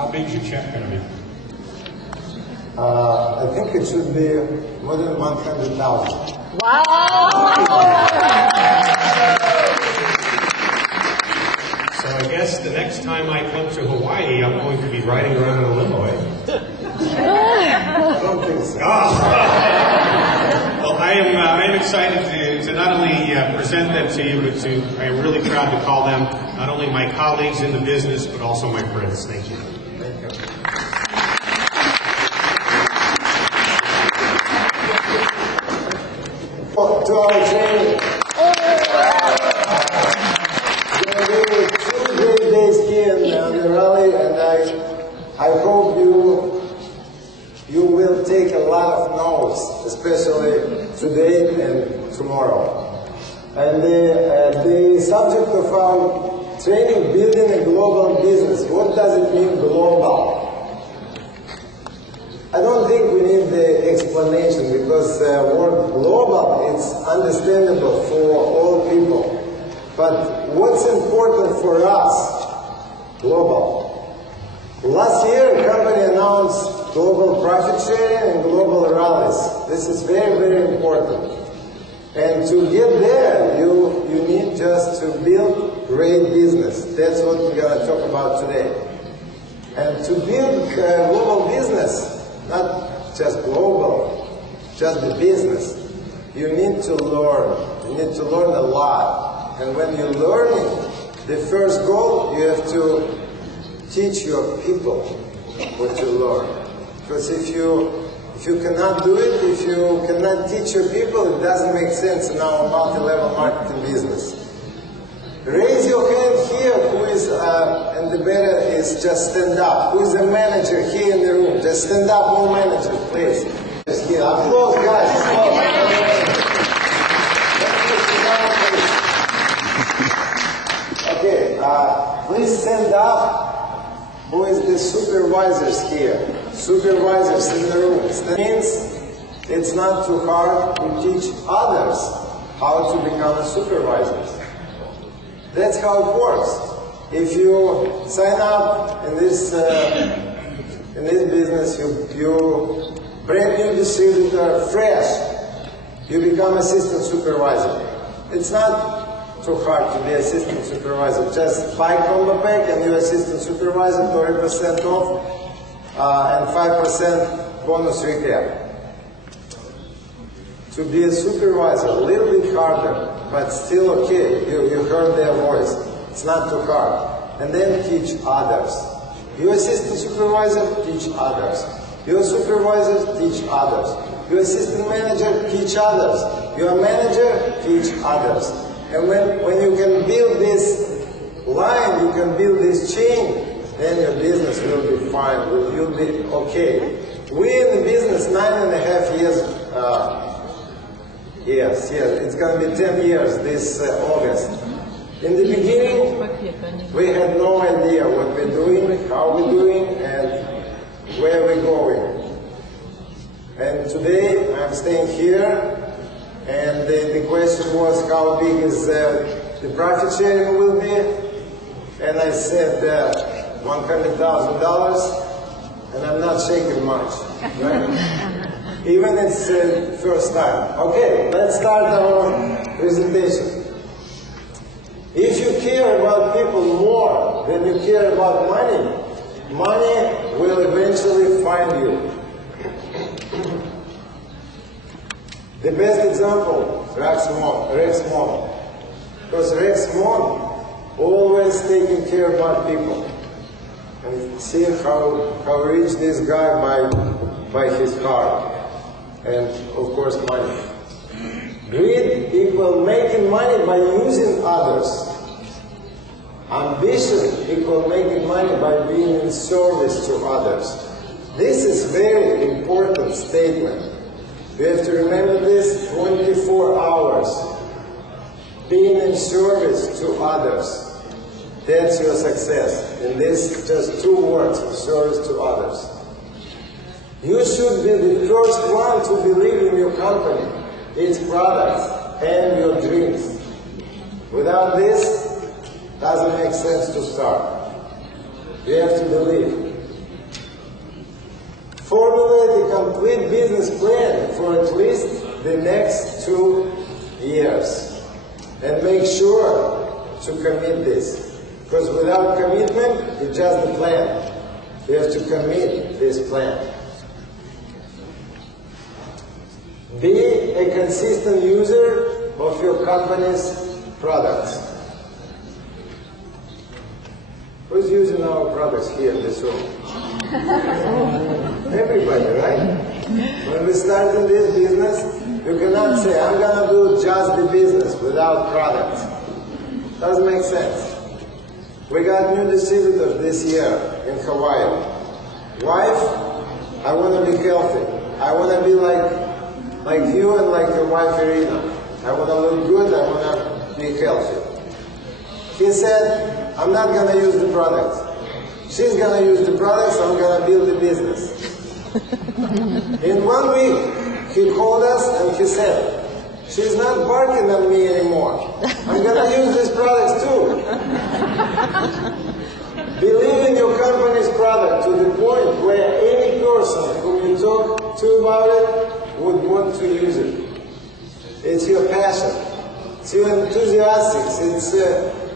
How big is your check going to be? I think it should be more than 100,000. Wow! So I guess the next time I come to Hawaii, I'm going to be riding around in a limo, eh? I don't think so. Well, I am excited to not only present them to you, but I am really proud to call them not only my colleagues in the business, but also my friends. Thank you. Thank you. To our training. There will be 2 great days here in the rally, and I hope you will take a lot of notes, especially today and tomorrow. And the subject of our training, building a global business. What does it mean, global? I don't think we need the explanation, because the word global is understandable for all people. But what's important for us? Global. Last year, a company announced global profit sharing and global rallies. This is very, very important. And to get there, you need just to build great business. That's what we're going to talk about today. And to build global business, not just global, just the business, you need to learn. You need to learn a lot. And when you're learning, the first goal, you have to teach your people what you learn. Because if you cannot do it, if you cannot teach your people, it doesn't make sense in our multi-level marketing business. Raise your hand here who is, and the better is just stand up. Who is a manager here in the room? Just stand up, all managers, please. Just here. Applause, guys. Okay, please stand up. Who is the supervisors here? Supervisors in the room. That means it's not too hard to teach others how to become a supervisor. That's how it works. If you sign up in this business, you brand new distributor, fresh, you become assistant supervisor. It's not too hard to be assistant supervisor. Just buy combo pack and you're assistant supervisor, 30% off, and 5% bonus repair. To be a supervisor, a little bit harder, but still okay. You heard their voice. It's not too hard. And then teach others. You're assistant supervisor, teach others. You're supervisor, teach others. You're assistant manager, teach others. You're a manager, teach others. And when you can build this line, you can build this chain, then your business will be fine, you'll be okay. We're in the business 9.5 years. Yes, it's going to be 10 years this August. In the beginning, we had no idea what we're doing, how we're doing, and where we're going. And today, I'm staying here. And the question was, how big is the profit sharing will be? And I said $100,000, and I'm not shaking much, right? Even it's the first time. Okay, let's start our presentation. If you care about people more than you care about money, money will eventually find you. The best example, Rex Mon. Because Rex Mon always taking care about people. And see how rich this guy by his heart. And of course money. Greed equal making money by using others. Ambition equal making money by being in service to others. This is very important statement. You have to remember this 24 hours. Being in service to others. That's your success. And this just 2 words, service to others. You should be the first one to believe in your company, its products, and your dreams. Without this, doesn't make sense to start. You have to believe. complete business plan for at least the next 2 years. And make sure to commit this. Because without commitment, it's just the plan. You have to commit this plan. Be a consistent user of your company's products. Who's using our products here in this room? Everybody, right? When we start in this business, you cannot say, I'm going to do just the business without products. Doesn't make sense. We got new distributors this year in Hawaii. Wife, I want to be healthy. I want to be like you and like your wife Irina. I want to look good, I want to be healthy. He said, I'm not going to use the products. She's going to use the products, I'm going to build the business. In 1 week, he called us and he said, she's not barking at me anymore. I'm going to use these products too. Believe in your company's product to the point where any person whom you talk to about it would want to use it. It's your passion. It's your enthusiasm.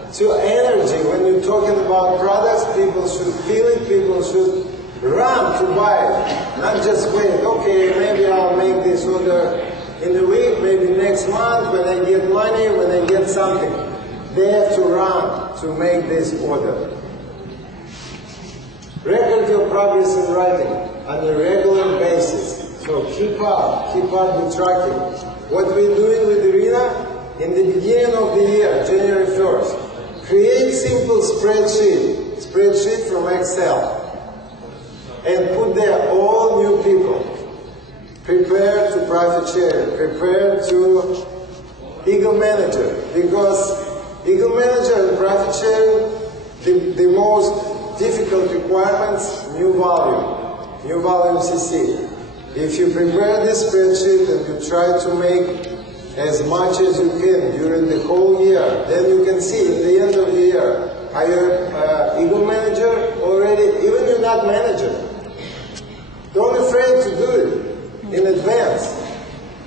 It's your energy. When you're talking about products, people should feel it. People should run to buy it. Not just wait, okay, maybe I'll make this order in the week, maybe next month, when I get money, when I get something. They have to run to make this order. Record your progress in writing on a regular basis. So keep up with tracking. What we're doing with Irina, in the beginning of the year, January 1st, create simple spreadsheet from Excel, and put there all new people. Prepare to profit share, prepare to Ego Manager, because Ego Manager and profit sharing, the most difficult requirements, new volume CC. If you prepare this spreadsheet and you try to make as much as you can during the whole year, then you can see at the end of the year, are you Ego Manager already, even you're not manager. Don't be afraid to do it in advance.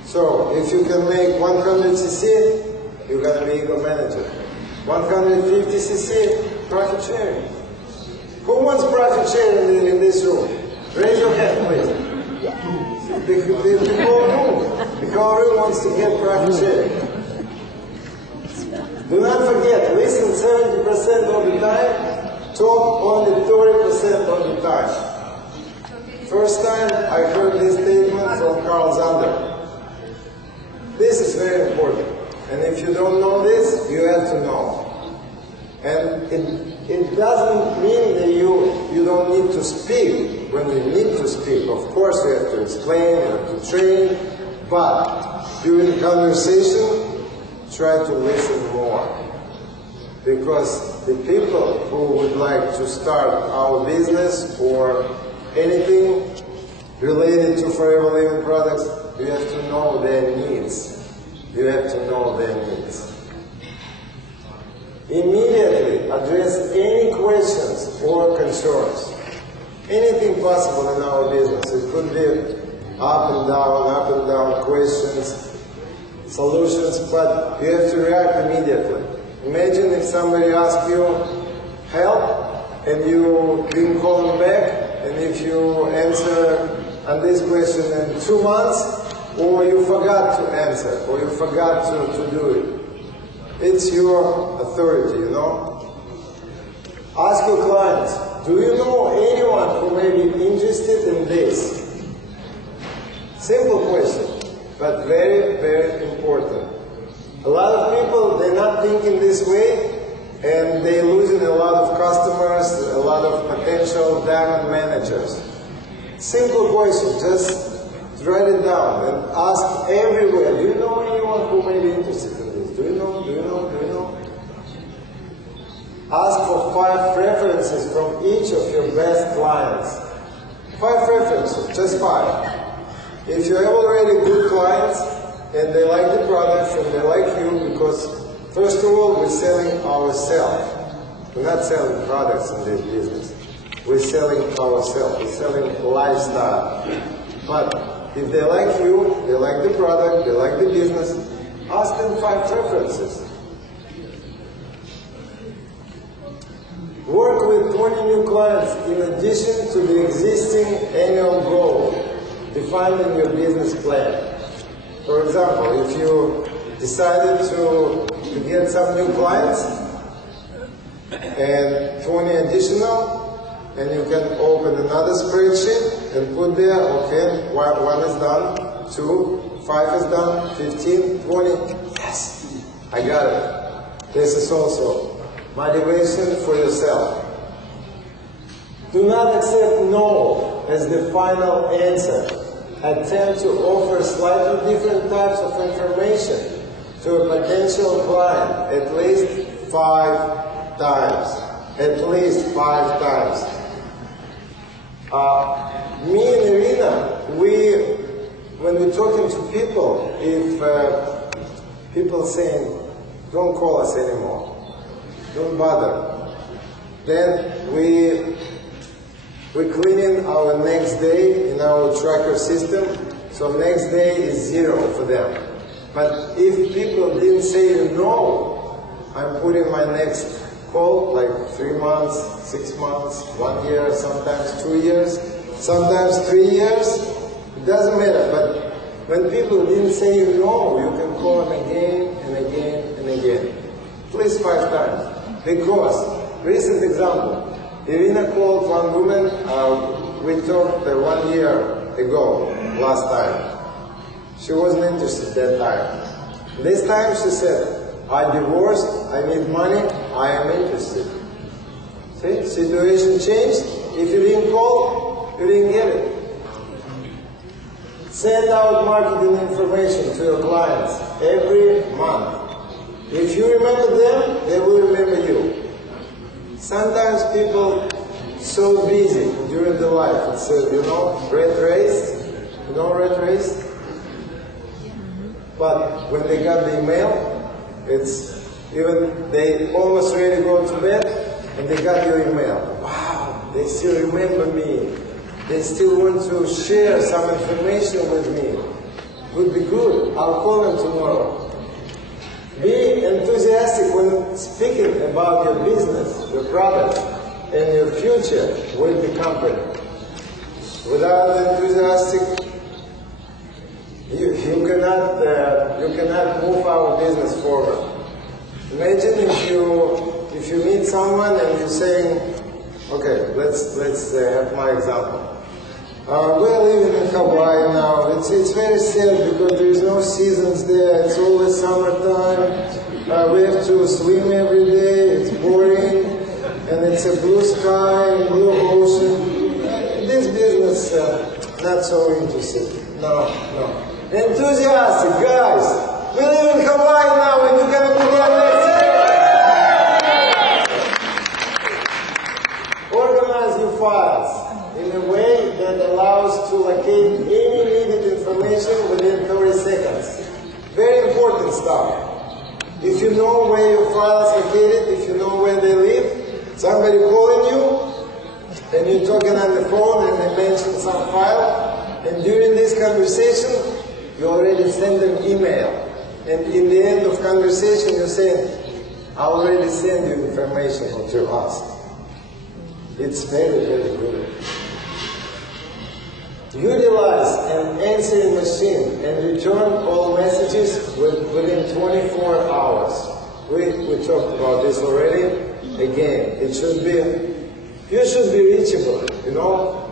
So if you can make 100 cc, you're going to be Ego Manager. 150 cc, profit sharing. Who wants profit sharing in this room? Raise your hand, please. The whole room. The whole room wants to get profit sharing. Do not forget, listen 70% of the time, talk only 30% of the time. First time I heard this statement from Carl Zander. This is very important. And if you don't know this, you have to know. And it doesn't mean that you don't need to speak when you need to speak. Of course you have to explain, you have to train, but during conversation, try to listen more. Because the people who would like to start our business or anything related to forever living products, you have to know their needs. You have to know their needs. Immediately address any questions or concerns. Anything possible in our business. It could be up and down questions, solutions, but you have to react immediately. Imagine if somebody asks you help and you didn't call them back, and if you answer on this question in 2 months, or you forgot to answer, or you forgot to do it. It's your authority, you know. Ask your clients, do you know anyone who may be interested in this? Simple question, but very, very important. A lot of people, they're not thinking this way, and they're losing a lot of customers, a lot of potential diamond managers. Simple question, just write it down and ask everywhere, do you know anyone who may be interested in this? Do you know? Do you know? Do you know? Ask for 5 preferences from each of your best clients. 5 preferences, just 5. If you have already good clients and they like the products and they like you, because first of all, we're selling ourselves. We're not selling products in this business. We're selling ourselves. We're selling lifestyle. But If they like you, they like the product, they like the business, ask them 5 preferences. Work with 20 new clients in addition to the existing annual goal defined in your business plan. For example, if you decided to get some new clients and 20 additional, and you can open another spreadsheet and put there, okay, 1 is done, 2, 5 is done, 15, 20, yes, I got it. This is also motivation for yourself. Do not accept no as the final answer. Attempt to offer slightly different types of information to a potential client at least 5 times. At least 5 times. Me and Irina, when we're talking to people, if people saying, don't call us anymore, don't bother, then we're cleaning our next day in our tracker system, so next day is 0 for them. But if people didn't say no, I'm putting my next call like 3 months, 6 months, 1 year, sometimes 2 years, sometimes 3 years. It doesn't matter. But when people didn't say no, you can call them again and again and again. At least 5 times. Because, recent example, Irina called one woman, we talked 1 year ago, last time. She wasn't interested that time. This time she said, I divorced, I need money, I am interested. See, situation changed. If you didn't call, you didn't get it. Send out marketing information to your clients every month. If you remember them, they will remember you. Sometimes people so busy during their life. It's rat race. You know rat race? But when they got the email, it's even they almost ready to go to bed and they got your email. Wow, they still remember me. They still want to share some information with me. Would be good. I'll call them tomorrow. Be enthusiastic when speaking about your business, your product, and your future with the company. Without enthusiastic, you cannot move our business forward. Imagine if you meet someone and you're saying, okay, let's have my example. We're living in Hawaii now. It's very sad because there is no seasons there. It's always summertime. We have to swim every day. It's boring, and it's a blue sky and blue ocean. This business, not so interested. No. Enthusiastic, guys. We live in Hawaii now, and you're gonna be there next year. Organize your files in a way that allows to locate any needed information within 30 seconds. Very important stuff. If you know where your file is located, if you know where they live, somebody calling you, and you're talking on the phone and they mention some file, and during this conversation, you already send them email. And in the end of conversation, you're saying, I already sent you information what you asked. It's very, very good. Utilize an answering machine and return all messages within 24 hours. We talked about this already. Again, you should be reachable,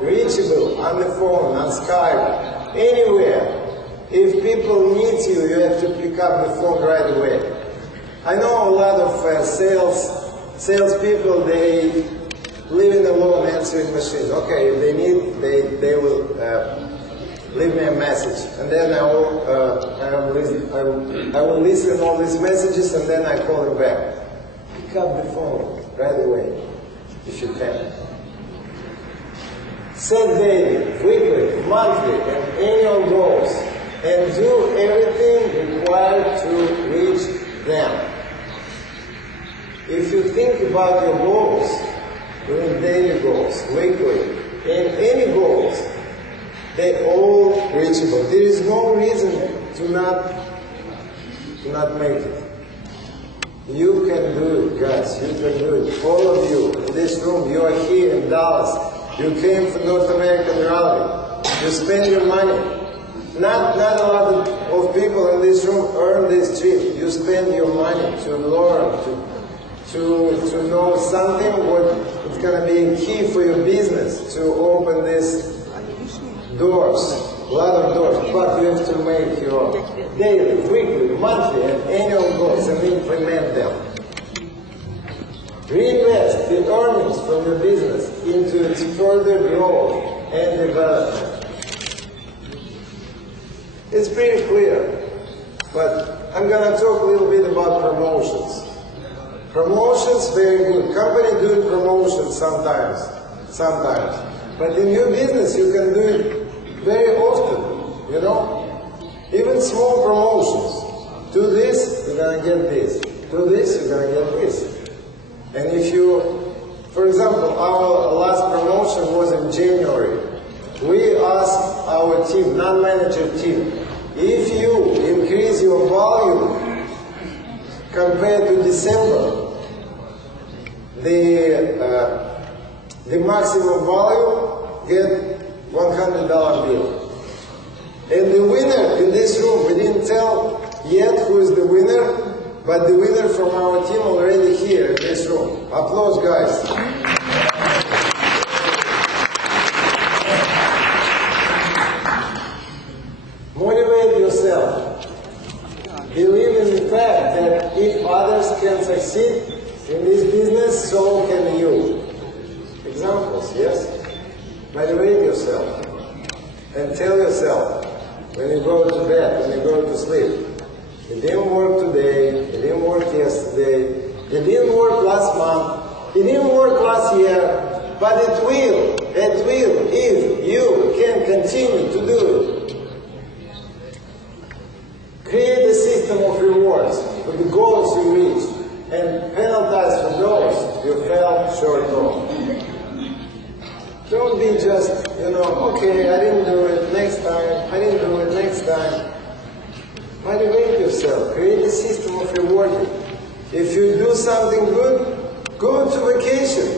reachable on the phone, on Skype, anywhere. If people need you, you have to pick up the phone right away. I know a lot of salespeople, they live alone answering machines. Okay, if they need, they will leave me a message, and then I will listen all these messages, and then I call them back. Pick up the phone right away, if you can. Set daily, weekly, monthly, and annual goals, and do everything required to reach them. If you think about your goals, doing daily goals, weekly, and any goals, They're all reachable. There is no reason to not make it. You can do it, guys. You can do it. All of you in this room, you are here in Dallas. You came from North American Rally. You spend your money. Not a lot of people in this room earn this trip. You spend your money to learn, to know something what it's going to be a key for your business to open these doors, a lot of doors. But you have to make your daily, weekly, monthly, and annual goals and implement them. Reinvest the earnings from your business into its further growth and development. It's pretty clear, but I'm going to talk a little bit about promotions. Promotions, very good. Company do promotions sometimes. But in your business, you can do it very often, you know. Even small promotions. Do this, you're going to get this. Do this, you're going to get this. And if you, for example, our last promotion was in January. We asked our team, non-manager team, if you increase your volume compared to December, the maximum volume get $100 bill. And the winner in this room, we didn't tell yet who is the winner, but the winner from our team already here in this room. Applause, guys. Motivate yourself. Believe in the fact that if others can succeed in this business, so can you. Examples, yes? Motivate yourself. And tell yourself, when you go to bed, when you go to sleep, it didn't work today, it didn't work yesterday, it didn't work last month, it didn't work last year, but it will if you can continue to do it. Create a system of rewards for the goals you reach and penalize for those you fell short of. Don't be just, okay, I didn't do it, next time, I didn't do it, next time. Motivate yourself. Create a system of rewarding. If you do something good, go to vacation.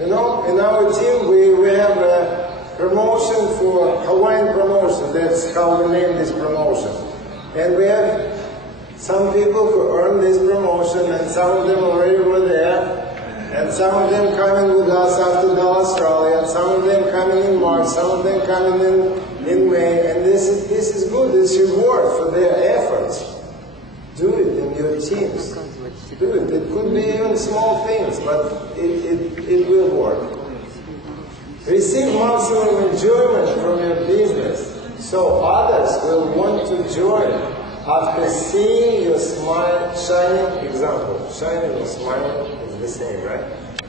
In our team, we have a promotion for Hawaiian promotion. That's how we name this promotion. And we have some people who earn this promotion, and some of them already were there. And some of them coming with us after Dallas Rally, and some of them coming in March, some of them coming in May, and this is good, this reward for their efforts. Do it in your teams. Do it. It could be even small things, but it will work. Receive maximum enjoyment from your business, so others will want to join after seeing your shining example. Shining or smiling is the same, right?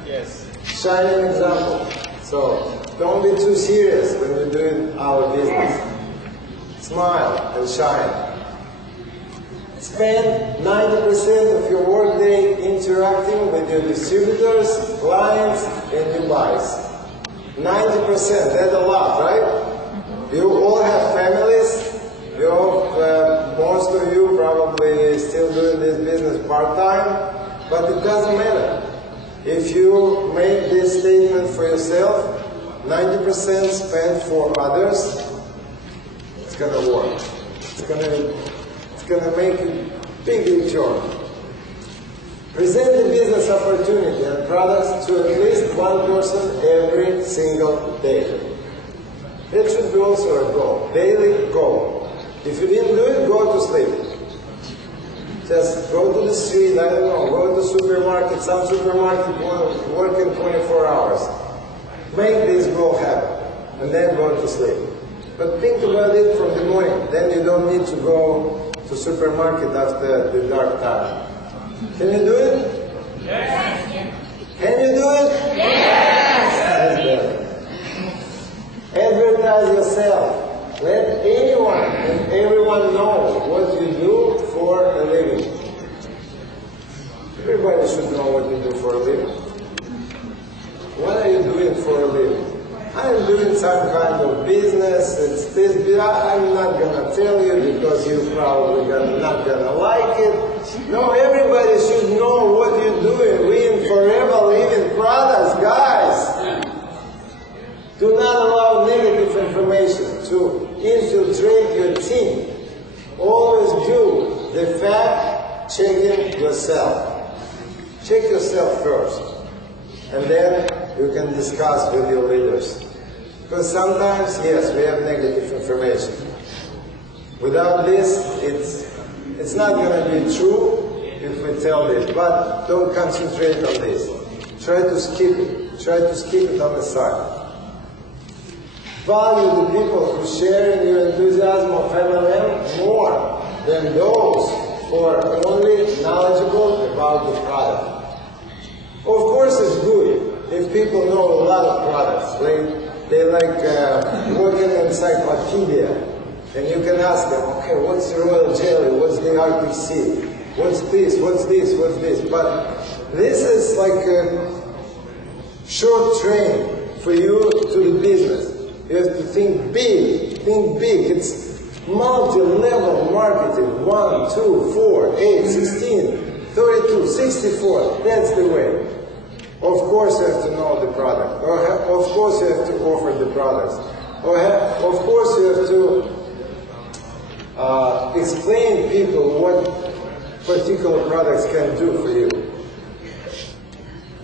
Yes. Shining example. So don't be too serious when you're doing our business. Smile and shine. Spend 90% of your workday interacting with your distributors, clients, and your buyers. 90%, that's a lot, right? You all have families. Most of you probably still doing this business part-time, but it doesn't matter. If you make this statement for yourself, 90% spent for others, it's going to work. It's going to make a big return. Present the business opportunity and products to at least one person every single day. That should be also a goal, daily goal. If you didn't do it, go to sleep. Just go to the street, I don't know, go to the supermarket, some supermarket working 24 hours. Make this goal happen, and then go to sleep. But think about it from the morning, then you don't need to go to supermarket after the dark time. Can you do it? Yes. Can you do it? Yes. That's better. Advertise yourself. Let anyone and everyone know what you do for a living. Everybody should know what you do for a living. What are you doing for a living? I I'm doing some kind of business, it's this, but I'm not gonna tell you because you probably not gonna like it. No, everybody should know what you're doing. We in forever living products, guys. Do not allow negative information to infiltrate your team. Always do the fact checking yourself. Check yourself first, and then you can discuss with your leaders. Because sometimes, yes, we have negative information. Without this, it's not going to be true if we tell this, but don't concentrate on this. Try to skip it. Try to skip it on the side. Value the people who share in your enthusiasm of MLM more than those who are only knowledgeable about the product. Of course it's good if people know a lot of products. They like working in encyclopedia. And you can ask them, okay, what's the royal jelly? What's the Arctic sea? What's this? What's this? What's this? But this is like a short train for you to the business. You have to think big. Think big. It's multi-level marketing. 1, 2, 4, 8, 16, 32, 64. That's the way. Of course you have to know the product. Of course you have to offer the products. Of course you have to explain people what particular products can do for you.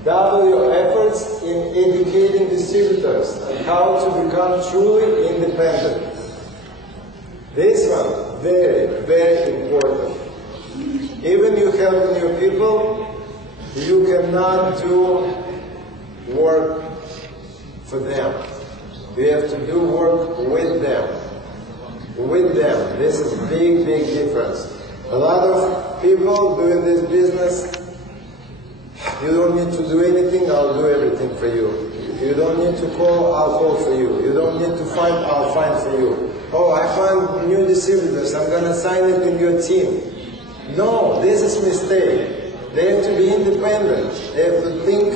Double your efforts in educating distributors on how to become truly independent. This one, very, very important. Even you helping your people, you cannot do work for them. You have to do work with them. With them. This is a big, big difference. A lot of people doing this business, you don't need to do anything, I'll do everything for you. You don't need to call, I'll call for you. You don't need to find, I'll find for you. Oh, I found new distributors, I'm going to sign it in your team. No, this is a mistake. They have to be independent. They have to think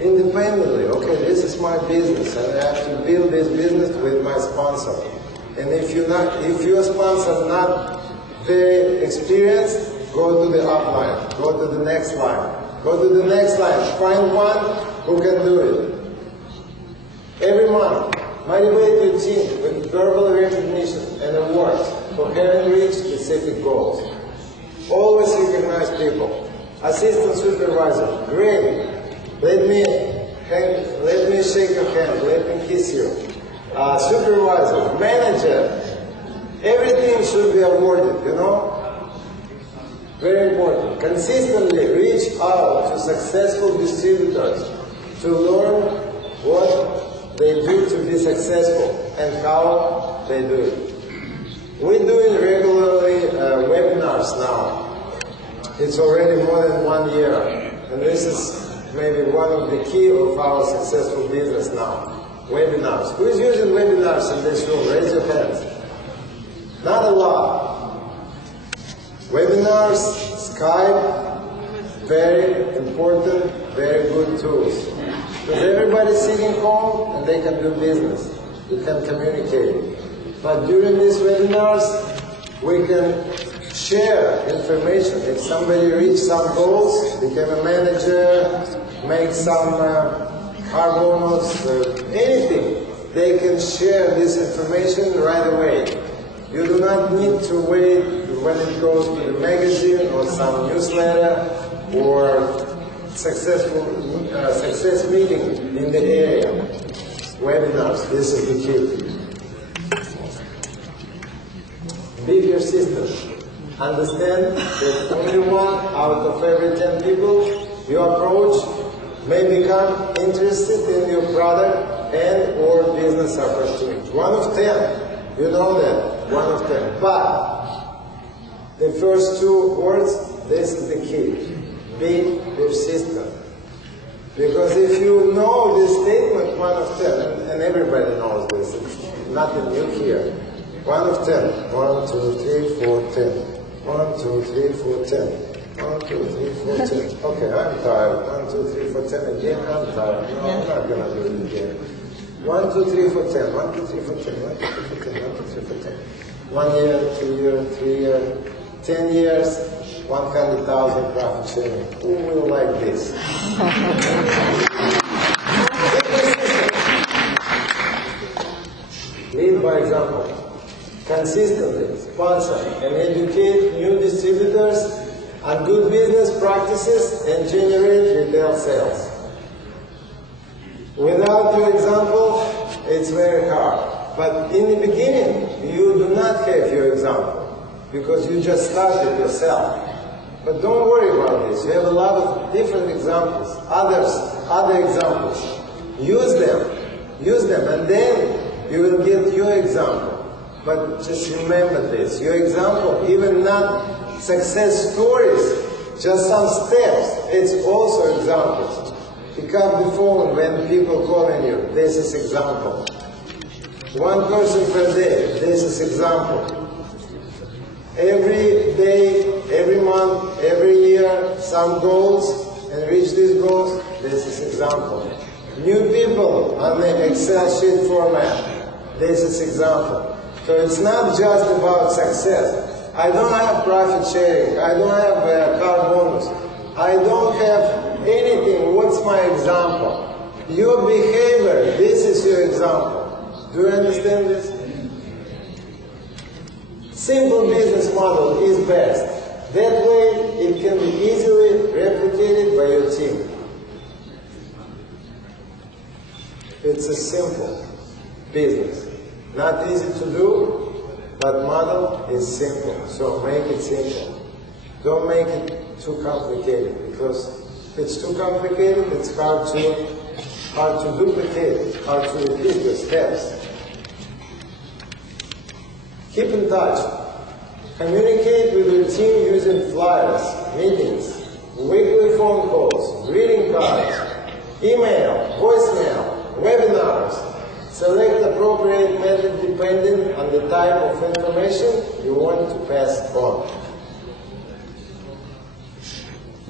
independently. Okay, this is my business, and I have to build this business with my sponsor. And if your sponsor not very experienced, go to the upline. Go to the next line. Go to the next line. Find one who can do it. Every month, motivate your team with verbal recognition and awards for having reached specific goals. Always recognize people. Assistant supervisor, great. Let me shake your hand. Let me kiss you. Supervisor, manager, everything should be awarded. You know. Very important. Consistently reach out to successful distributors to learn what they do to be successful and how they do it. We're doing regularly webinars now. It's already more than 1 year, and this is maybe one of the key of our successful business now. Webinars. Who is using webinars in this room? Raise your hands. Not a lot. Webinars, Skype, very important, very good tools. Because everybody's sitting home and they can do business. You can communicate. But during these webinars, we can share information. If somebody reached some goals, became a manager, make some car bonus, anything, they can share this information right away. You do not need to wait when it goes to the magazine or some newsletter or success meeting in the area. Webinars, this is the key. Be persistent. Understand that only 1 out of every 10 people you approach may become interested in your product and or business opportunity. 1 of 10. You know that. 1 of 10. But the first 2 words, this is the key. Be persistent. Because if you know this statement, 1 of 10, and everybody knows this, it's nothing new here. 1 of 10. 1, 2, 3, 4, 10. 1, 2, 3, 4, 10. 1, 2, 3, 4, 10. Okay, I'm tired. 1, 2, 3, 4, 10 again. I'm tired. No, I'm not gonna do it again. 1, 2, 3, 4, 10. 1, 2, 3, 4, 10. 1, 2, 3, 4, 10. 1, 2, 3, 4, 10. 1 year, 2 years, 3 years, 10 years, 100,000 profit sharing. Who will like this? Lead by example. Consistently sponsor and educate new distributors on good business practices and generate retail sales. Without your example, it's very hard. But in the beginning, you do not have your example because you just started yourself. But don't worry about this. You have a lot of different examples, other examples. Use them, and then you will get your example. But just remember this, your example, even not success stories, just some steps, it's also examples. Pick up the phone when people calling you, this is example. One person per day, this is example. Every day, every month, every year, some goals, and reach these goals, this is example. New people on the Excel sheet format, this is example. So it's not just about success. I don't have profit sharing. I don't have car bonus. I don't have anything. What's my example? Your behavior, this is your example. Do you understand this? Simple business model is best. That way it can be easily replicated by your team. It's a simple business. Not easy to do, but model is simple. So make it simple. Don't make it too complicated, because if it's too complicated, it's hard to duplicate, hard to repeat the steps. Keep in touch. Communicate with your team using flyers, meetings, weekly phone calls, greeting cards, email, voicemail, webinars. Select appropriate method depending on the type of information you want to pass on.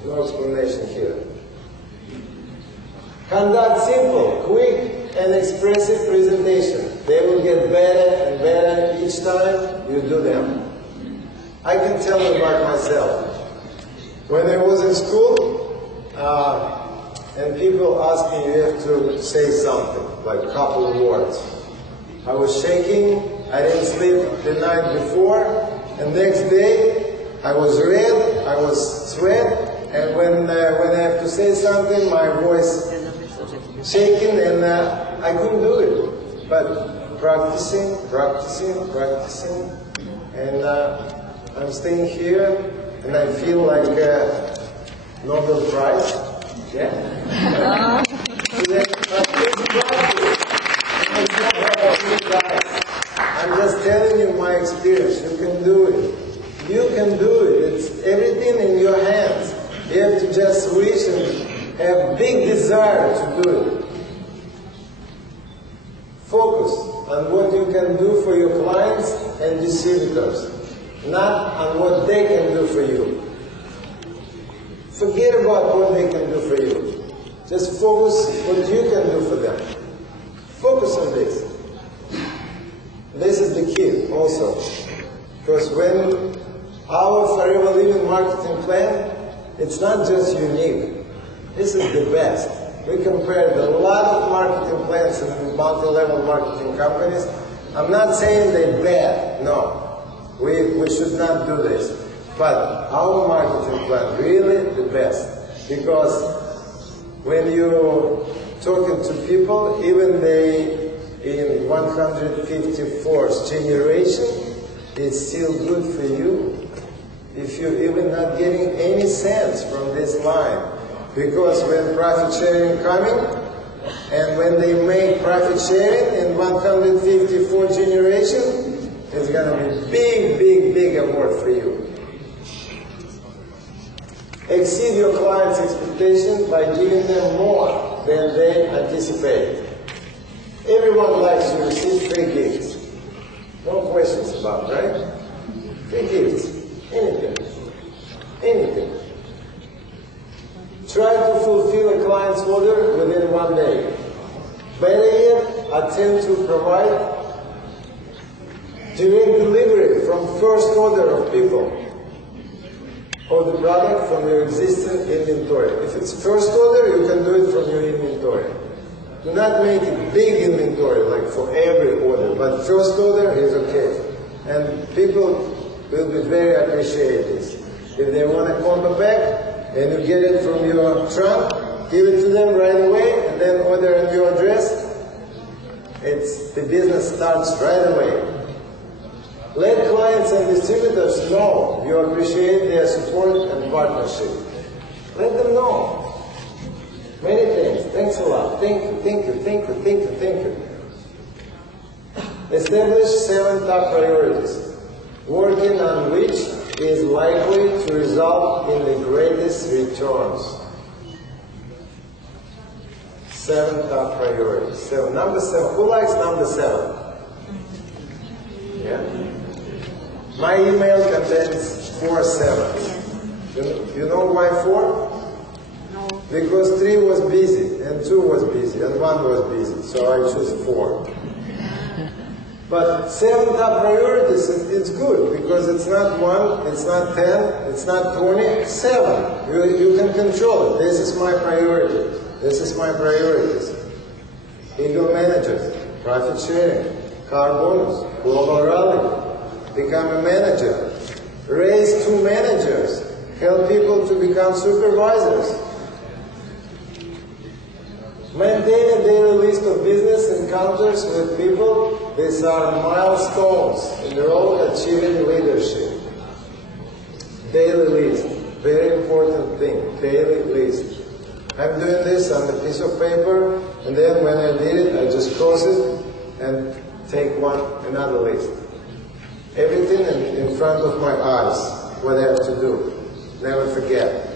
No explanation here. Conduct simple, quick, and expressive presentation. They will get better and better each time you do them. I can tell you about myself. When I was in school, and people asked me, you have to say something, like a couple of words. I was shaking, I didn't sleep the night before, and next day I was red, I was sweat, and when I have to say something, my voice shaking, and I couldn't do it. But practicing, and I'm staying here, and I feel like Nobel Prize. Yeah. I'm just telling you my experience. You can do it. You can do it. It's everything in your hands. You have to just wish and have big desire to do it. Focus on what you can do for your clients and distributors, not on what they can do for you. Forget about what they can do for you. Just focus what you can do for them. Focus on this. This is the key also. Because when our Forever Living marketing plan, it's not just unique. This is the best. We compared a lot of marketing plans in multi-level marketing companies. I'm not saying they're bad. No. We should not do this. But our marketing plan, really the best. Because when you're talking to people, even they in 154th generation, it's still good for you. If you're even not getting any sense from this line. Because when profit sharing coming, and when they make profit sharing in 154th generation, it's going to be big award for you. Exceed your client's expectations by giving them more than they anticipate. Everyone likes to receive free gifts. No questions about, right? Free gifts. Anything. Anything. Try to fulfill a client's order within 1 day. Better yet, attempt to provide direct delivery from first order of people of the product from your existing inventory. If it's first order, you can do it from your inventory. Do not make it big inventory like for every order, but first order is okay. And people will be very appreciative. If they want a combo bag and you get it from your trunk, give it to them right away and then order in your address, the business starts right away. Let clients and distributors know you appreciate their support and partnership. Let them know. Many things. Thanks a lot. Thank you, thank you, thank you, thank you, thank you. Establish 7 top priorities, working on which is likely to result in the greatest returns. 7 top priorities. So number 7. Who likes number 7? Yeah? My email contains 4 sevens. You know why 4? No. Because 3 was busy, and 2 was busy, and 1 was busy. So I choose 4. But 7 top priorities, it's good, because it's not 1, it's not 10, it's not 20, it's 7. You can control it. This is my priority. This is my priorities. Ego managers, profit sharing, car bonus, global rally, become a manager, raise 2 managers, help people to become supervisors, maintain a daily list of business encounters with people. These are milestones in the road achieving leadership. Daily list, very important thing, daily list. I'm doing this on a piece of paper, and then when I did it, I just cross it and take another list. Everything in front of my eyes, what I have to do. Never forget.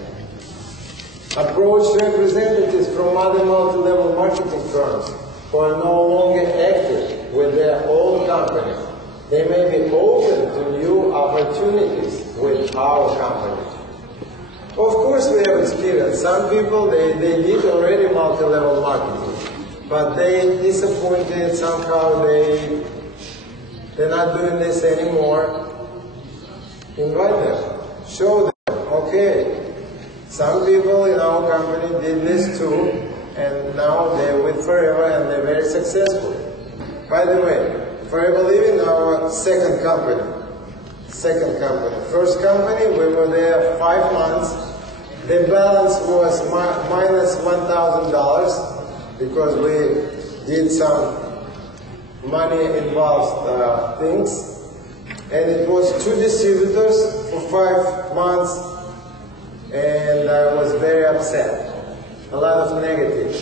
Approach representatives from other multi-level marketing firms who are no longer active with their own company. They may be open to new opportunities with our company. Of course we have experience. Some people, they did already multi-level marketing, but they disappointed somehow, they're not doing this anymore. Invite them. Show them. Okay, some people in our company did this too, and now they're with Forever and they're very successful. By the way, Forever Living, our second company. First company, we were there 5 months. The balance was minus $1,000 because we did some money involved things. And it was 2 distributors for 5 months, and I was very upset. A lot of negative.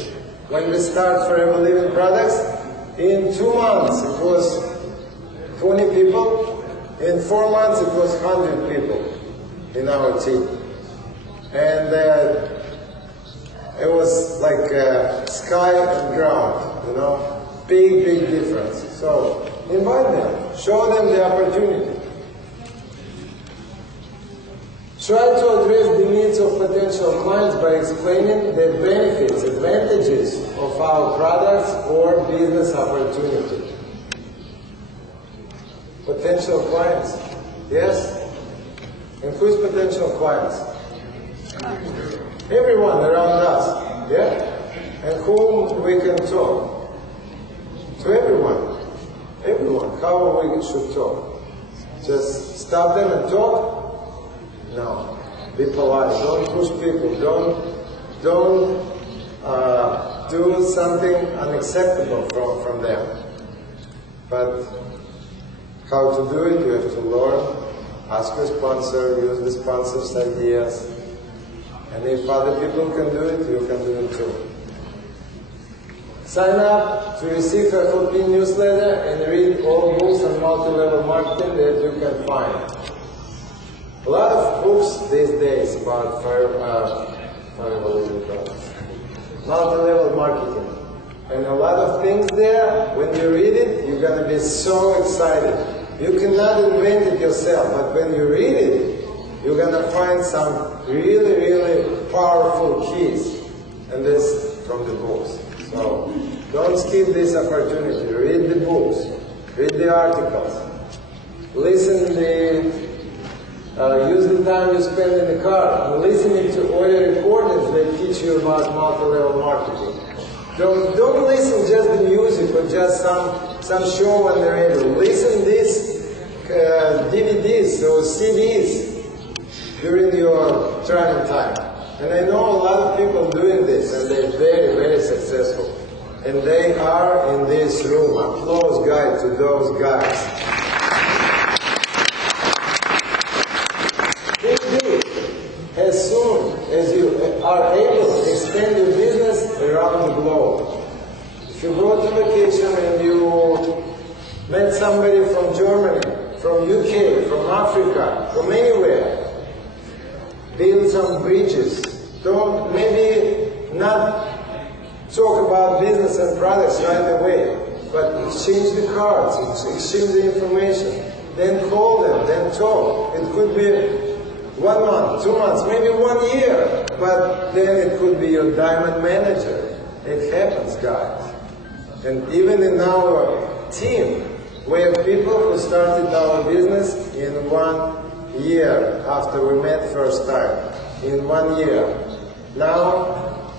When we start Forever Living products, in 2 months it was 20 people. In 4 months it was 100 people in our team. And it was like sky and ground, you know, big difference. So invite them, show them the opportunity. Try to address the needs of potential clients by explaining the benefits, advantages of our products or business opportunity. Potential clients, yes? And who's potential clients? Everyone around us, yeah? And whom we can talk. To everyone. How we should talk. Just stop them and talk? No. Be polite. Don't push people. Don't do something unacceptable from them. But how to do it, you have to learn. Ask your sponsor, use the sponsor's ideas. And if other people can do it, you can do it too. Sign up to receive a FLP newsletter and read all books on multi-level marketing that you can find. A lot of books these days about multi-level marketing. And a lot of things there, when you read it, you're going to be so excited. You cannot invent it yourself, but when you read it, you're going to find some really powerful keys. And this from the books. So Don't skip this opportunity. Read the books, read the articles, listen use the time you spend in the car and listening to audio recordings that teach you about multi-level marketing. Don't listen just the music or just some show on the radio. Listen these DVDs or CDs during your traveling time. And I know a lot of people doing this, and they're very, very successful. And they are in this room. Applause, guys, to those guys. Think big. As soon as you are able to extend your business around the globe. If you go to vacation and you met somebody from Germany, from UK, from Africa, from anywhere, build some bridges. Don't, maybe not talk about business and products right away, but exchange the cards, exchange the information, then call them, then talk. It could be 1 month, 2 months, maybe 1 year, but then it could be your diamond manager. It happens, guys. And even in our team, we have people who started our business in 1 year after we met first time. In 1 year. Now,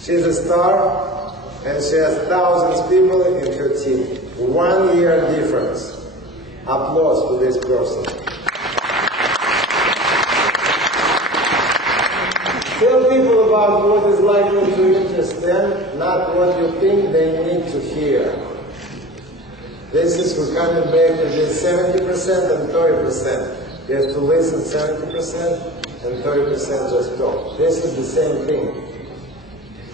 she's a star and she has thousands of people in her team. 1 year difference. Applause to this person. Tell people about what is likely to interest them, not what you think they need to hear. This is, we're coming back to this 70% and 30%. You have to listen 70% and 30% just talk. This is the same thing.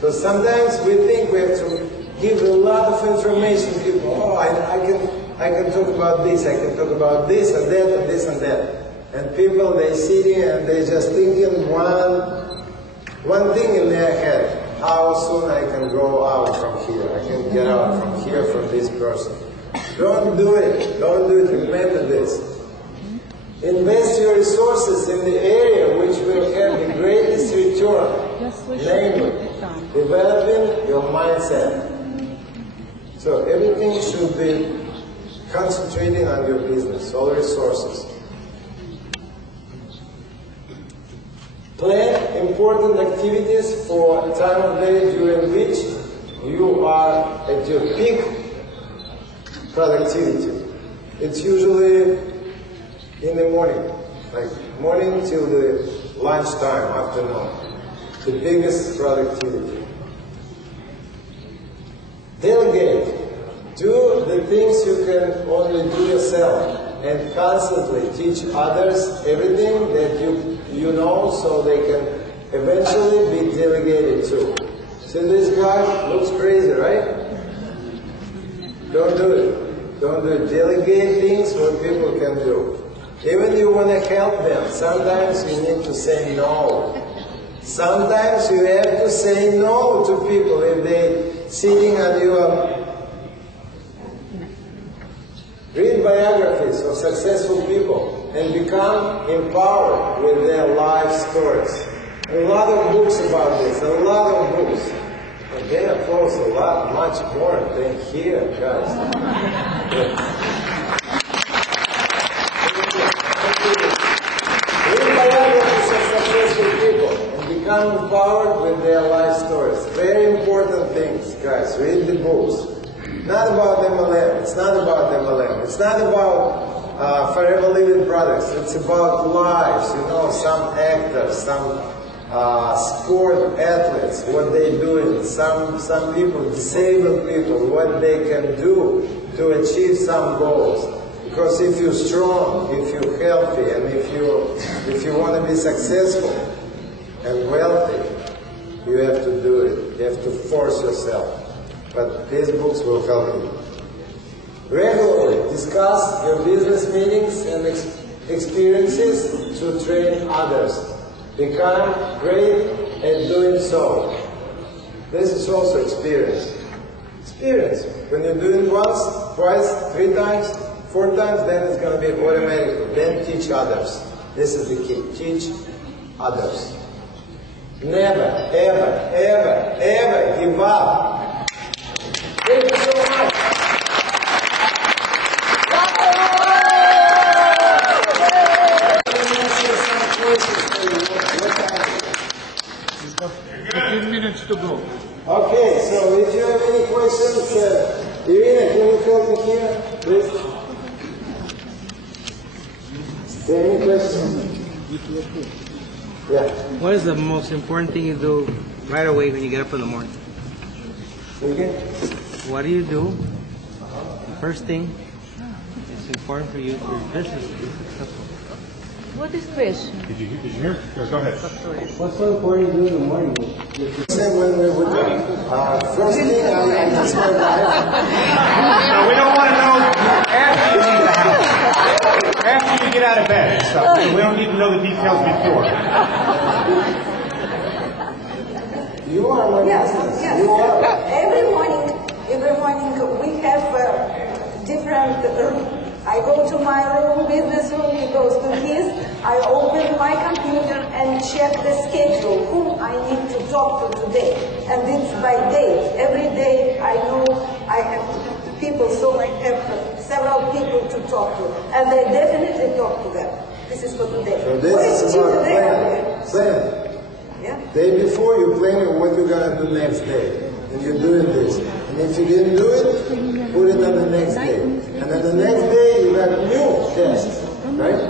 So sometimes we think we have to give a lot of information to people. Oh, I can talk about this, I can talk about this and that and this and that. And people, they sitting and they just thinking one thing in their head. How soon I can go out from here? I can get out from here from this person. Don't do it. Don't do it. Remember this. Invest your resources in the area which will have the greatest return, namely, developing your mindset. So everything should be concentrating on your business, all resources. Plan important activities for a time of day during which you are at your peak productivity. It's usually in the morning, like morning till the lunchtime, afternoon, the biggest productivity. Delegate. Do the things you can only do yourself and constantly teach others everything that you know so they can eventually be delegated to. See, this guy looks crazy, right? Don't do it. Don't do it. Delegate things what people can do. Even you want to help them, sometimes you need to say no. Sometimes you have to say no to people if they sitting on your... Read biographies of successful people and become empowered with their life stories. A lot of books about this, a lot of books. And they applause a lot, much more than here, guys. Read biographies of successful people and become empowered with their life stories. Very important things, guys. Read the books. Not about MLM. It's not about MLM. It's not about forever living products. It's about lives. You know, some actors, some sport athletes, what they do. Some people, disabled people, what they can do to achieve some goals. Because if you're strong, if you're healthy, and if you want to be successful and wealthy, you have to do it. You have to force yourself. But these books will help you. Regularly discuss your business meetings and experiences to train others. Become great at doing so. This is also experience. Experience. When you do it once, twice, 3 times, 4 times, then it's going to be automatic. Then teach others. This is the key. Teach others. Never, ever, ever, ever give up. Thank you so much. To go. Okay, so if you have any questions, Irina, can you help me here, please? Is there any questions? Yeah. What is the most important thing you do right away when you get up in the morning? Okay. What do you do? The first thing is important for you for your business to be successful. What is question? Did you hear? Go ahead. What's so important to do in the morning? When we would first thing, that's my life. No, we don't want to know after you leave the house. After you get out of bed and stuff. So we don't need to know the details before. You are my Yes, business. yes. You are. Every morning we have different. I go to my room, business room. He goes to his. I open my computer and check the schedule, whom I need to talk to today, and it's by date. Every day I know I have people, so I have several people to talk to, and I definitely talk to them. This is for today. So this is about planning. Yeah. Day before you plan what you're gonna do next day, and you're doing this. And if you didn't do it, put it on the next day. And then the next day you got new tests, right?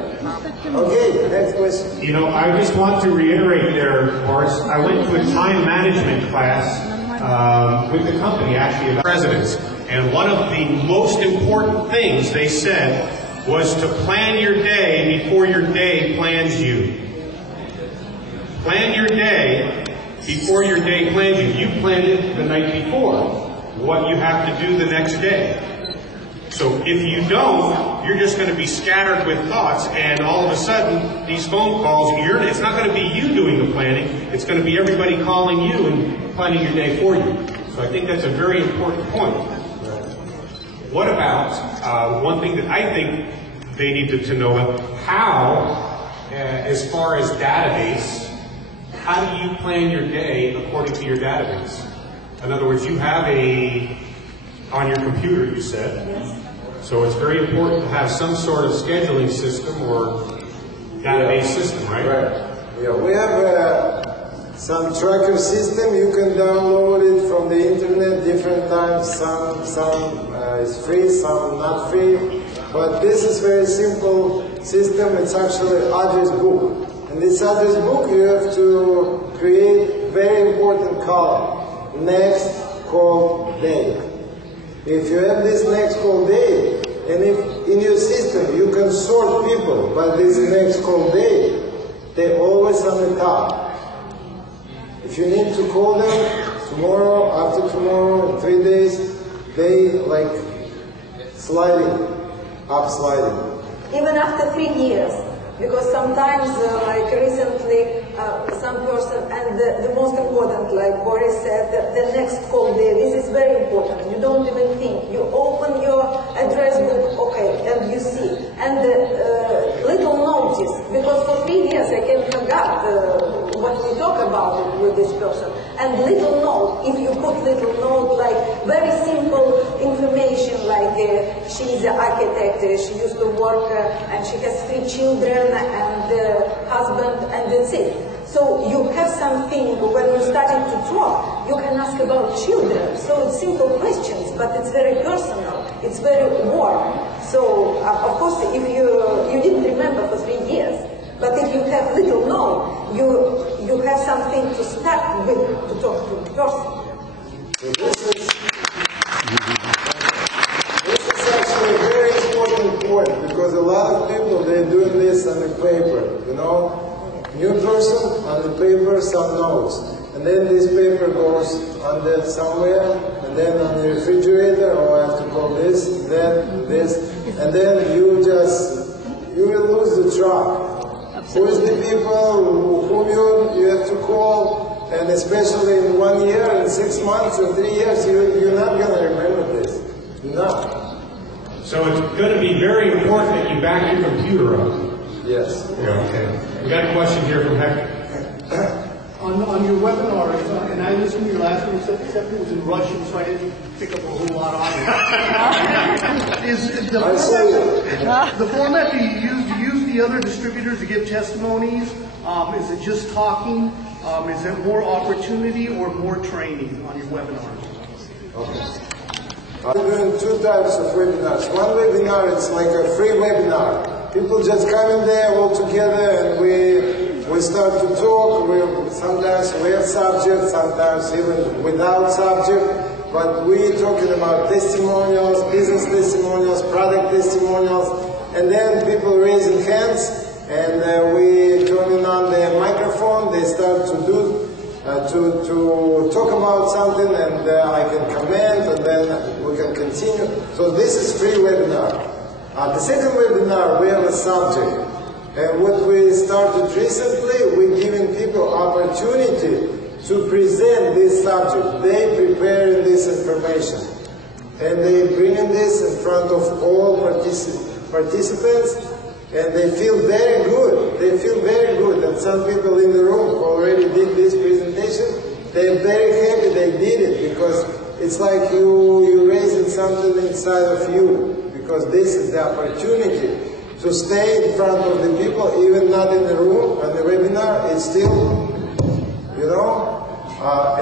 Okay, next question. You know, I just want to reiterate there, Boris. I went to a time management class with the company, actually, of presidents. And one of the most important things they said was to plan your day before your day plans you. Plan your day before your day plans you. You planned it the night before, what you have to do the next day. So if you don't, you're just going to be scattered with thoughts, and all of a sudden, these phone calls, it's not going to be you doing the planning, it's going to be everybody calling you and planning your day for you. So I think that's a very important point. What about one thing that I think they needed to know, how, as far as database, how do you plan your day according to your database? In other words, you have on your computer, you said. Yes. So it's very important to have some sort of scheduling system or database system, right? Right. Yeah, we have some tracker system. You can download it from the internet different times. Some is free, some not free. But this is very simple system. It's actually address book. In this address book, you have to create very important column. Next call date. If you have this next call date, and if in your system you can sort people by this next call date, they're always on the top. If you need to call them tomorrow, after tomorrow, in 3 days, they like sliding, up sliding. Even after 3 years, because sometimes, like recently, some person, and the most important, like Boris said, the next call day, this is very important. You don't even think. You open your address book, okay, and you see. And little notice, because for 3 years I can forget what we talk about with this person. And little note, if you put little note, like very simple information, like she's an architect, she used to work, and she has 3 children, and husband, and that's it. So you have something, when you started to talk, you can ask about children. So it's simple questions, but it's very personal. It's very warm. So, of course, if you didn't remember for 3 years, but if you have little known, you have something to start with to talk to the person. This is actually a very important point, because a lot of people, they're doing this on the paper, you know. New person, on the paper, some notes. And then this paper goes on there somewhere, and then on the refrigerator, oh, I have to call this, then this, and then you will lose the track. Who is the people whom you have to call, and especially in 1 year, in 6 months, or 3 years, you're not going to remember this. No. So it's going to be very important that you back your computer up. Yes. Yeah, okay. We got a question here from Hector. on your webinar, and I listened to your last one, except it was in Russian, so I didn't pick up a whole lot on it. Is the format that you use the other distributors to give testimonies? Is it just talking? Is there more opportunity or more training on your webinars? Okay. I'm doing two types of webinars. One webinar, it's like a free webinar. People just come in there all together and we start to talk. Sometimes we have subject, sometimes even without subject. But we're talking about testimonials, business testimonials, product testimonials. And then people raising hands and we turning on their microphone. They start to do to talk about something, and I can comment, and then we can continue. So this is free webinar. The second webinar, we have a subject. And what we started recently, we're giving people opportunity to present this subject. They prepare this information. And they bring this in front of all participants. And they feel very good. They feel very good. And some people in the room who already did this presentation, they're very happy they did it, because it's like you're raising something inside of you. Because this is the opportunity to stay in front of the people, even not in the room, and the webinar is still,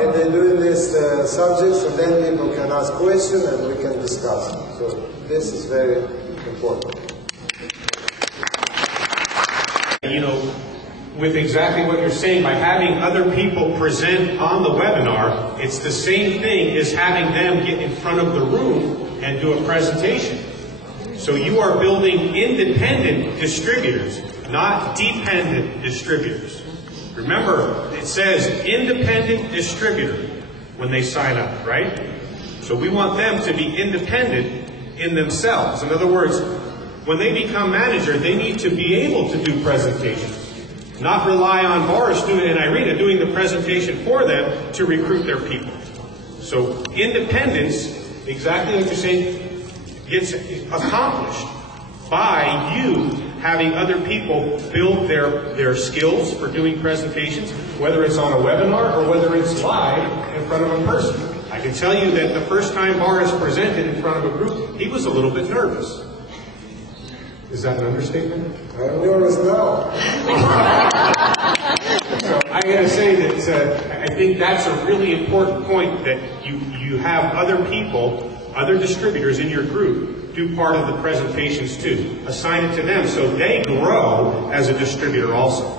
and they're doing these subjects, and then people can ask questions and we can discuss. So this is very important. With exactly what you're saying, by having other people present on the webinar, it's the same thing as having them get in front of the room and do a presentation. So you are building independent distributors, not dependent distributors. Remember, it says independent distributor when they sign up, right? So we want them to be independent in themselves. In other words, when they become manager, they need to be able to do presentations, not rely on Boris and Irina doing the presentation for them to recruit their people. So independence, exactly what you're saying, gets accomplished by you having other people build their skills for doing presentations, whether it's on a webinar or whether it's live in front of a person. I can tell you that the first time Boris presented in front of a group, he was a little bit nervous. Is that an understatement? I'm nervous now. So I got to say that I think that's a really important point, that you have other people, other distributors in your group do part of the presentations too. Assign it to them so they grow as a distributor also.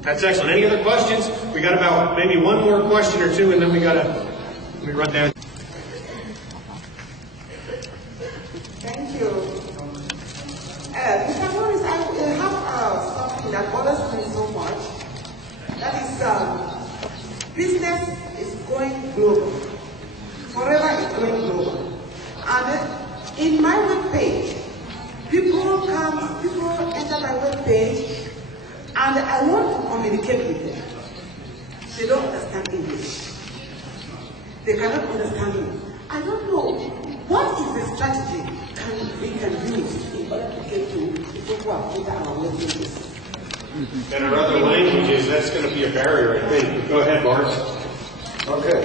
That's excellent. Any other questions? We got about maybe one more question or two, and then let me run down. Thank you. Mr. Boris, I have something that bothers me so much. That is, business is going global. Forever is going global. And in my web page, people enter my web page, and I want to communicate with them. They don't understand English. They cannot understand me. I don't know. What is the strategy we can use in order to get to people who are under our web pages? And in other languages, that's going to be a barrier, I think. Go ahead, Boris. Okay.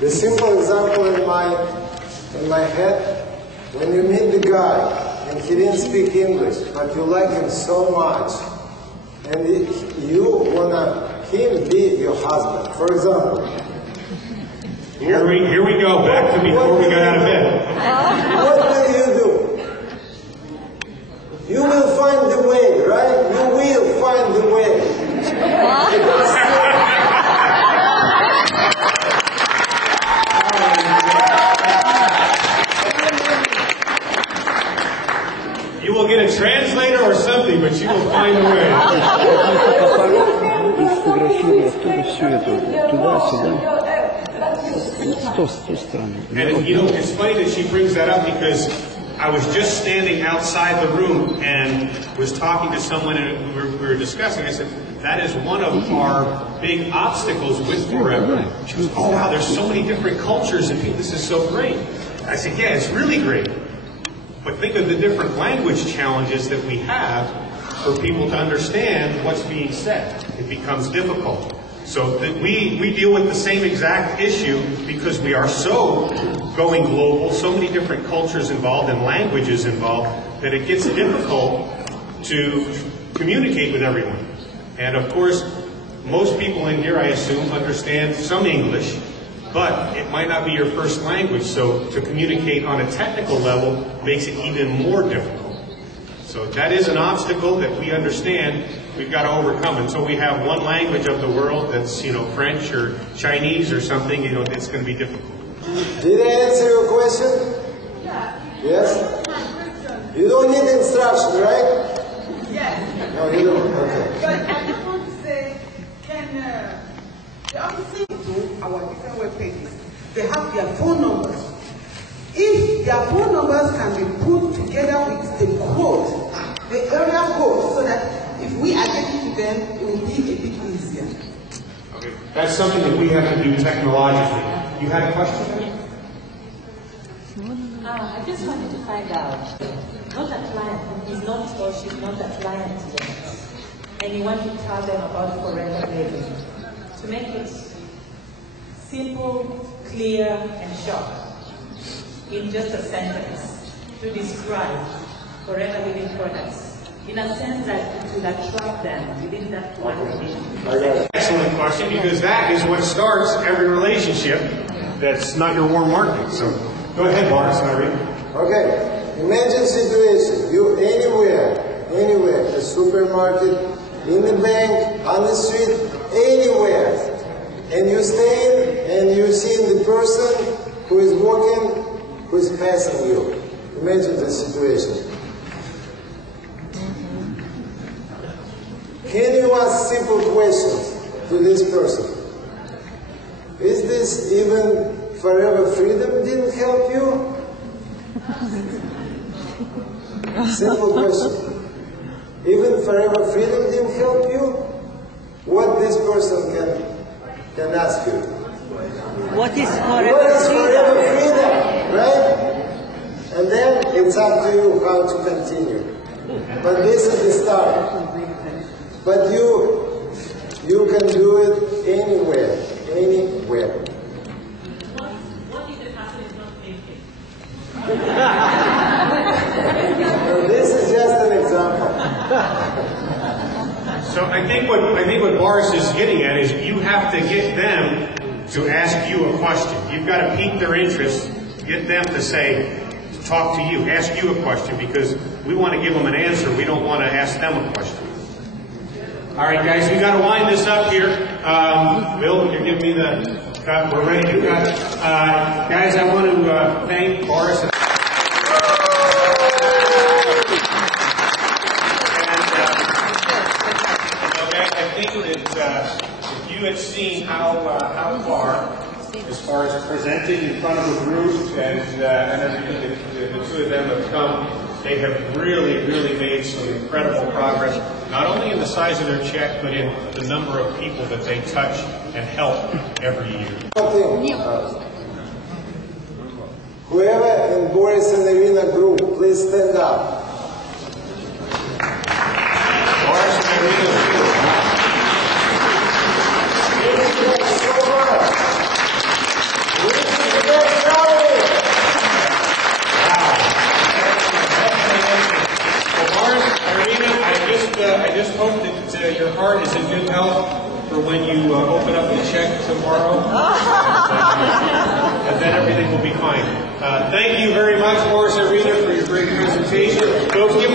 The simple example in my head, when you meet the guy and he didn't speak English, but you like him so much, and you wanna him be your husband, for example. Here we go, back to before we got out of bed. What will you do? You will find the way, right? You will find the way. You will get a translator or something, but you will find a way. And it's funny that she brings that up, because I was just standing outside the room and was talking to someone, and we were discussing. I said, that is one of our big obstacles with Forever. She goes, oh wow, there's so many different cultures and people, this is so great. I said, yeah, it's really great. But think of the different language challenges that we have for people to understand what's being said. It becomes difficult. So we deal with the same exact issue because we are so going global, so many different cultures involved and languages involved, that it gets difficult to communicate with everyone. And of course, most people in here, I assume, understand some English, but it might not be your first language, so to communicate on a technical level makes it even more difficult. So that is an obstacle that we understand we've got to overcome. Until we have one language of the world that's, French or Chinese or something, it's going to be difficult. Did I answer your question? Yes? You don't need instruction, right? Yes. No, you don't. Okay. But I just want to say, they obviously do our different web pages. They have their phone numbers. If their phone numbers can be put together with the code, the area code, so that if we are getting to them, it will be a bit easier. Okay. That's something that we have to do technologically. You had a question? I just wanted to find out, not a client, he's not or she's not a client yet, and you want to tell them about forever living. To make it simple, clear, and short, in just a sentence, to describe forever living products, in a sense that it will attract them within that one relationship. Excellent question, because that is what starts every relationship that's not your warm market. So go ahead, Boris. Okay. Imagine situation. You anywhere, a supermarket, in the bank, on the street, anywhere. And you stand and you see the person who is walking, who is passing you. Imagine the situation. Can you ask simple questions to this person? Is this even forever freedom didn't help you? Simple question. Even forever freedom didn't help you? What this person can ask you? What is What is forever freedom? Right? And then it's up to you how to continue. But this is the start. But you can do it anywhere. What if the person is not thinking? This is just an example. So I think what Boris is getting at is you have to get them to ask you a question. You've got to pique their interest, get them to talk to you, ask you a question, because we want to give them an answer. We don't want to ask them a question. All right, guys, we got to wind this up here. Bill, you're giving me the cut. We're ready to cut. Guys, I want to thank Boris. I think that if you had seen how far, as far as presenting in front of a group and everything, the two of them have come, they have really made some incredible progress, not only in the size of their check, but in the number of people that they touch and help every year. Whoever in Boris and Irina group, please stand up. Boris and Irina group. I just hope that your heart is in good health for when you open up the check tomorrow, and then everything will be fine. Thank you very much, Boris and Irina, for your great presentation. Folks, give